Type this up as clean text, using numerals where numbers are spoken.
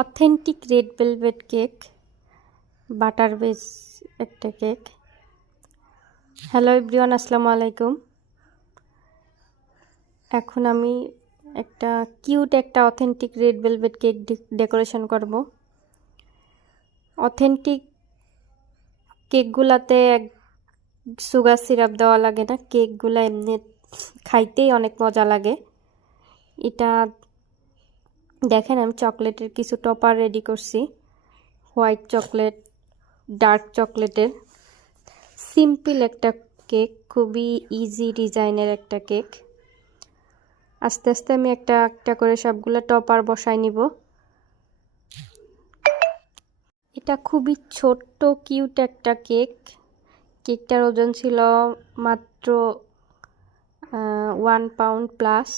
Authentic red velvet cake, butter base একটা cake. Hello everyone, আসসালামু আলাইকুম। এখন আমি একটা cute authentic red velvet cake decoration করব। অথেন্টিক কেকগুলাতে সুগার সিরাপ দেওয়া লাগে না, কেকগুলা এমনি খাইতেই অনেক মজা লাগে। এটা দেখেন, আমি চকলেটের কিছু টপার রেডি করছি, হোয়াইট চকলেট, ডার্ক চকলেটের। সিম্পল একটা কেক, খুবই ইজি ডিজাইনের একটা কেক। আস্তে আস্তে আমি একটা একটা করে সবগুলো টপার বসাই নিব। এটা খুবই ছোট্ট কিউট একটা কেক। কেকটার ওজন ছিল মাত্র 1 পাউন্ড প্লাস।